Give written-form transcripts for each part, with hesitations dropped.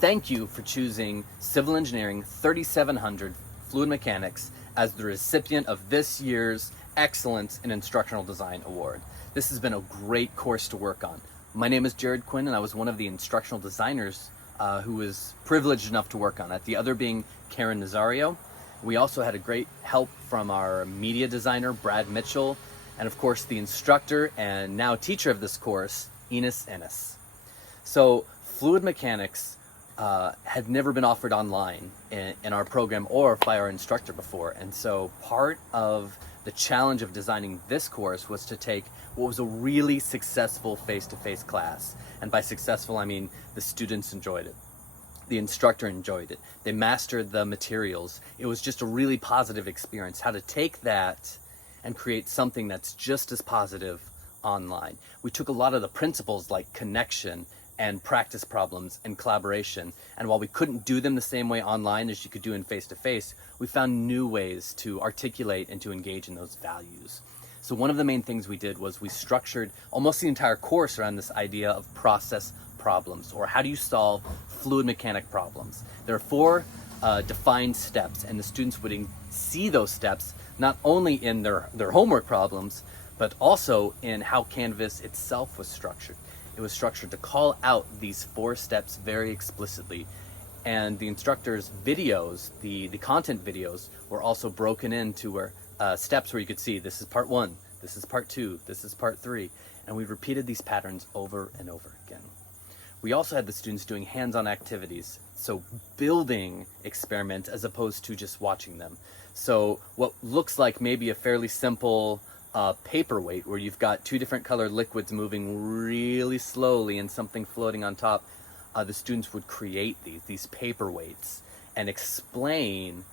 Thank you for choosing Civil Engineering 3700 Fluid Mechanics as the recipient of this year's Excellence in Instructional Design Award. This has been a great course to work on. My name is Jerod Quinn, and I was one of the instructional designers who was privileged enough to work on it, the other being Karen Nazario. We also had a great help from our media designer, Brad Mitchell, and of course the instructor and now teacher of this course, Inniss. So fluid mechanics had never been offered online in our program or by our instructor before. And so part of the challenge of designing this course was to take what was a really successful face-to-face class. And by successful, I mean the students enjoyed it. The instructor enjoyed it. They mastered the materials. It was just a really positive experience. How to take that and create something that's just as positive online. We took a lot of the principles like connection and practice problems and collaboration. And while we couldn't do them the same way online as you could do in face-to-face, we found new ways to articulate and to engage in those values. So one of the main things we did was we structured almost the entire course around this idea of process problems, or how do you solve fluid mechanic problems. There are four defined steps, and the students would see those steps not only in their homework problems, but also in how Canvas itself was structured. It was structured to call out these four steps very explicitly. And the instructor's videos, the content videos, were also broken into where steps where you could see this is part 1, this is part 2, this is part 3. And we repeated these patterns over and over again. We also had the students doing hands-on activities, so building experiments as opposed to just watching them. So what looks like maybe a fairly simple paperweight where you've got two different colored liquids moving really slowly and something floating on top, the students would create these paperweights and explain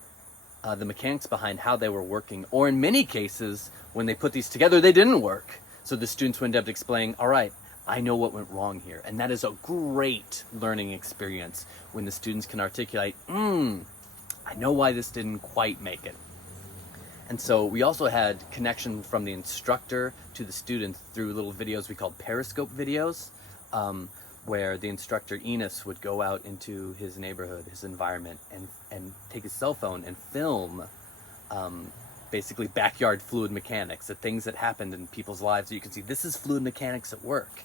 the mechanics behind how they were working. Or in many cases, when they put these together, they didn't work. So the students would end up explaining, all right, I know what went wrong here. And that is a great learning experience when the students can articulate, I know why this didn't quite make it. And so we also had connection from the instructor to the students through little videos we called periscope videos, where the instructor, Enos, would go out into his neighborhood, his environment, and take his cell phone and film basically backyard fluid mechanics, the things that happened in people's lives that you can see, this is fluid mechanics at work.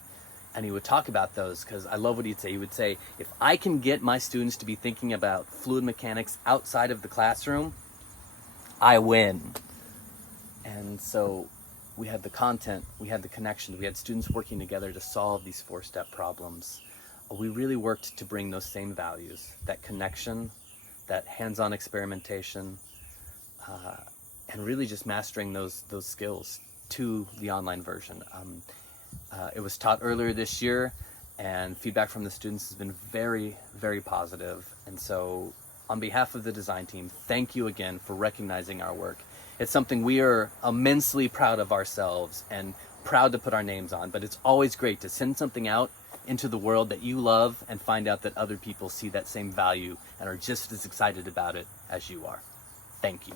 And he would talk about those, because I love what he'd say. He would say, if I can get my students to be thinking about fluid mechanics outside of the classroom, I win. And so we had the content, we had the connection, we had students working together to solve these four-step problems. We really worked to bring those same values, that connection, that hands-on experimentation, and really just mastering those skills to the online version. It was taught earlier this year, and feedback from the students has been very, very positive. And so on behalf of the design team, thank you again for recognizing our work. It's something we are immensely proud of ourselves and proud to put our names on, but it's always great to send something out into the world that you love and find out that other people see that same value and are just as excited about it as you are. Thank you.